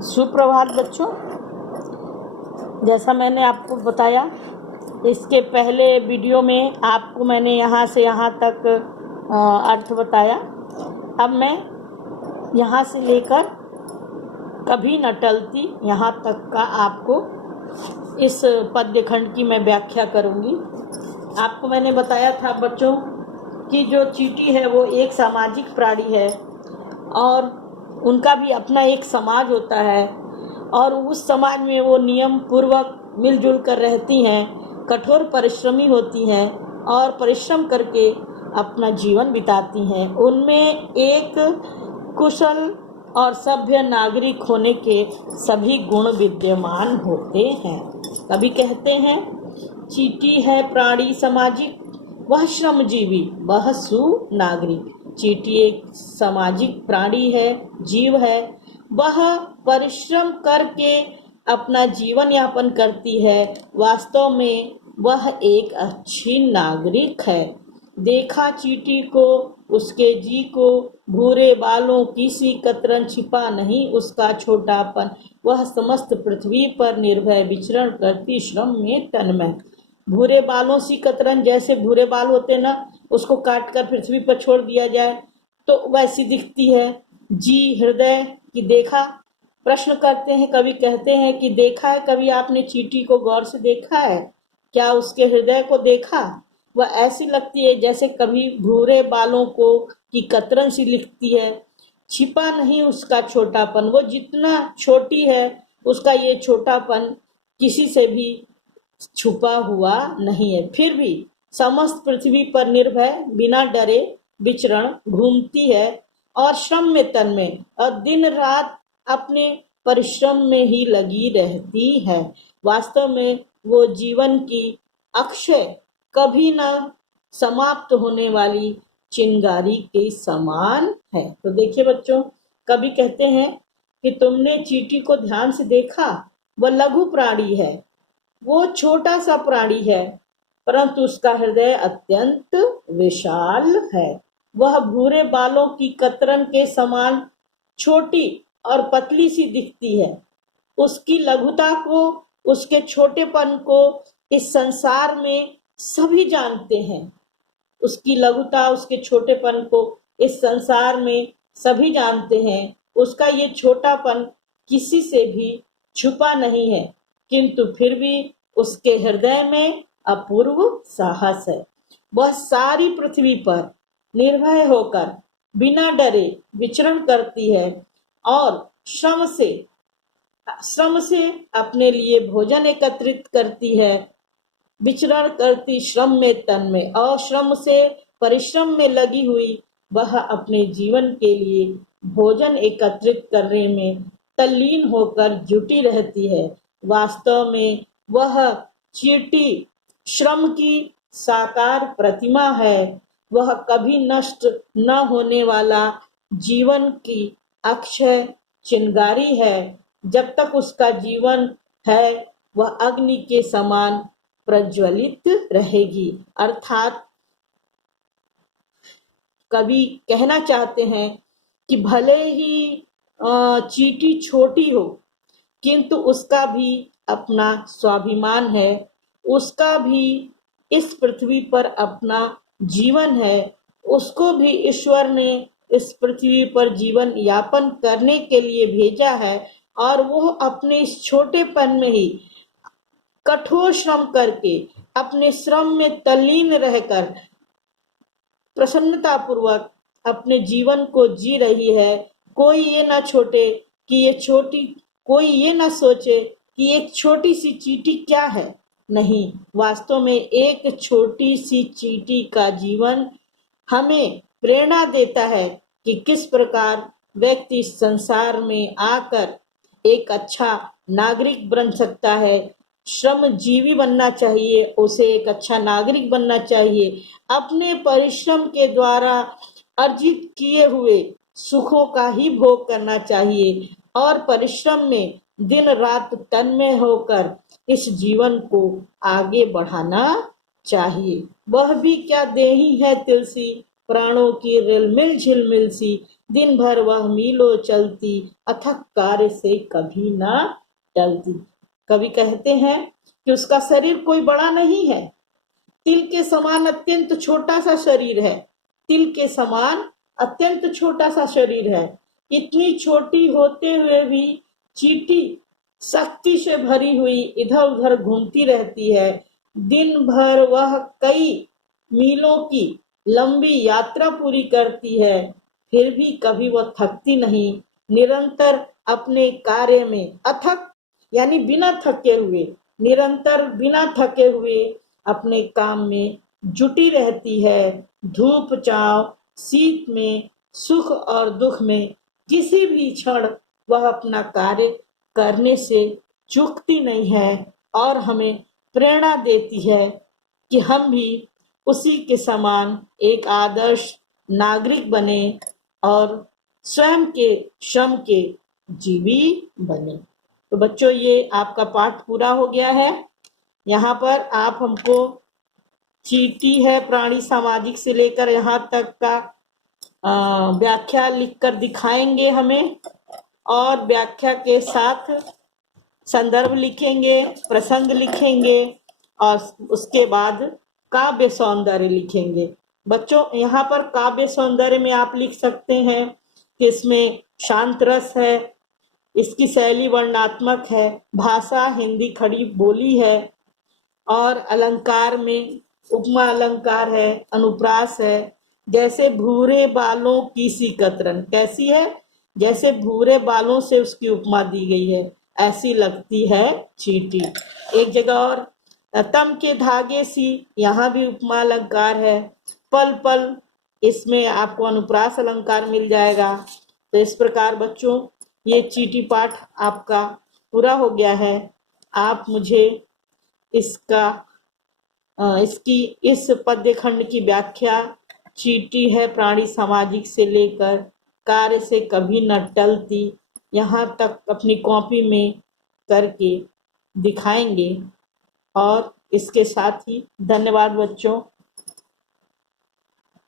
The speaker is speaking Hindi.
सुप्रभात बच्चों। जैसा मैंने आपको बताया, इसके पहले वीडियो में आपको मैंने यहाँ से यहाँ तक अर्थ बताया। अब मैं यहाँ से लेकर कभी न टलती यहाँ तक का आपको इस पद्य खंड की मैं व्याख्या करूँगी। आपको मैंने बताया था बच्चों कि जो चींटी है वो एक सामाजिक प्राणी है और उनका भी अपना एक समाज होता है और उस समाज में वो नियम पूर्वक मिलजुल कर रहती हैं, कठोर परिश्रमी होती हैं और परिश्रम करके अपना जीवन बिताती हैं। उनमें एक कुशल और सभ्य नागरिक होने के सभी गुण विद्यमान होते हैं। कभी कहते हैं चींटी है प्राणी सामाजिक, वह श्रमजीवी, वह सुनागरिक। चींटी एक सामाजिक प्राणी है, जीव है। वह परिश्रम करके अपना जीवन यापन करती है। वास्तव में वह एक अच्छी नागरिक है। देखा चींटी को, उसके जी को, भूरे बालों की सी कतरन छिपा नहीं उसका छोटापन। वह समस्त पृथ्वी पर निर्भय विचरण करती श्रम में तन्मय। भूरे बालों सी कतरन, जैसे भूरे बाल होते ना, उसको काट कर पृथ्वी पर छोड़ दिया जाए तो वैसी दिखती है। जी हृदय की देखा, प्रश्न करते हैं, कभी कहते हैं कि देखा है कभी आपने चींटी को गौर से देखा है? क्या उसके हृदय को देखा? वह ऐसी लगती है जैसे कभी भूरे बालों को की कतरन सी लिखती है। छिपा नहीं उसका छोटापन, वो जितना छोटी है उसका ये छोटापन किसी से भी छुपा हुआ नहीं है। फिर भी समस्त पृथ्वी पर निर्भय बिना डरे विचरण घूमती है और श्रम में तन्मय और दिन रात अपने परिश्रम में ही लगी रहती है। वास्तव में वो जीवन की अक्षय कभी न समाप्त होने वाली चिंगारी के समान है। तो देखिए बच्चों, कभी कहते हैं कि तुमने चींटी को ध्यान से देखा, वह लघु प्राणी है, वो छोटा सा प्राणी है, परंतु उसका हृदय अत्यंत विशाल है। वह भूरे बालों की कतरन के समान छोटी और पतली सी दिखती है। उसकी लघुता को, उसके छोटेपन को इस संसार में सभी जानते हैं। उसकी लघुता, उसके छोटेपन को इस संसार में सभी जानते हैं। उसका ये छोटापन किसी से भी छुपा नहीं है, किंतु फिर भी उसके हृदय में अपूर्व साहस है। वह सारी पृथ्वी पर निर्भय होकर बिना डरे विचरण करती है और श्रम से अपने लिए भोजन एकत्रित करती है। विचरण करती श्रम में तन्मय और श्रम से परिश्रम में लगी हुई वह अपने जीवन के लिए भोजन एकत्रित करने में तल्लीन होकर जुटी रहती है। वास्तव में वह चींटी श्रम की साकार प्रतिमा है। वह कभी नष्ट न होने वाला जीवन की अक्षय चिंगारी है। जब तक उसका जीवन है वह अग्नि के समान प्रज्वलित रहेगी। अर्थात कवि कहना चाहते हैं कि भले ही चींटी छोटी हो, किंतु उसका भी अपना स्वाभिमान है, उसका भी इस पृथ्वी पर अपना जीवन है। उसको भी ईश्वर ने इस पृथ्वी पर जीवन यापन करने के लिए भेजा है और वो अपने इस छोटेपन में ही कठोर श्रम करके अपने श्रम में तल्लीन रहकर प्रसन्नता पूर्वक अपने जीवन को जी रही है। कोई ये ना सोचे कि एक छोटी सी चींटी क्या है। नहीं, वास्तव में एक छोटी सी चींटी का जीवन हमें प्रेरणा देता है कि किस प्रकार व्यक्ति संसार में आकर एक अच्छा नागरिक बन सकता है। श्रमजीवी बनना चाहिए, उसे एक अच्छा नागरिक बनना चाहिए। अपने परिश्रम के द्वारा अर्जित किए हुए सुखों का ही भोग करना चाहिए और परिश्रम में दिन रात तन्मय होकर इस जीवन को आगे बढ़ाना चाहिए। वह भी क्या देही है तुलसी, प्राणों की रिलमिल झिलमिल सी, दिन भर वह मीलों चलती, अथक कार्य से कभी ना टलती। कवि कहते हैं कि उसका शरीर कोई बड़ा नहीं है, तिल के समान अत्यंत छोटा सा शरीर है। तिल के समान अत्यंत छोटा सा शरीर है। इतनी छोटी होते हुए भी चींटी शक्ति से भरी हुई इधर उधर घूमती रहती है। दिन भर वह कई मीलों की लंबी यात्रा पूरी करती है, फिर भी कभी वह थकती नहीं। निरंतर अपने कार्य में अथक यानी बिना थके हुए, निरंतर बिना थके हुए अपने काम में जुटी रहती है। धूप छांव शीत में, सुख और दुख में किसी भी क्षण वह अपना कार्य करने से चूकती नहीं है और हमें प्रेरणा देती है कि हम भी उसी के समान एक आदर्श नागरिक बने और स्वयं के श्रम के जीवी बने। तो बच्चों, ये आपका पाठ पूरा हो गया है। यहाँ पर आप हमको चींटी है प्राणी सामाजिक से लेकर यहाँ तक का व्याख्या लिखकर दिखाएंगे हमें, और व्याख्या के साथ संदर्भ लिखेंगे, प्रसंग लिखेंगे और उसके बाद काव्य सौंदर्य लिखेंगे। बच्चों, यहाँ पर काव्य सौंदर्य में आप लिख सकते हैं कि इसमें शांत रस है, इसकी शैली वर्णनात्मक है, भाषा हिंदी खड़ी बोली है, और अलंकार में उपमा अलंकार है, अनुप्रास है। जैसे भूरे बालों की सी कतरन, कैसी है? जैसे भूरे बालों से उसकी उपमा दी गई है, ऐसी लगती है चींटी। एक जगह और तम के धागे सी, यहाँ भी उपमा अलंकार है। पल पल, इसमें आपको अनुप्रास अलंकार मिल जाएगा। तो इस प्रकार बच्चों, ये चींटी पाठ आपका पूरा हो गया है। आप मुझे इसकी इस पद्य खंड की व्याख्या, चींटी है प्राणी सामाजिक से लेकर कार्य से कभी न टलती, यहाँ तक अपनी कॉपी में करके दिखाएंगे। और इसके साथ ही धन्यवाद बच्चों।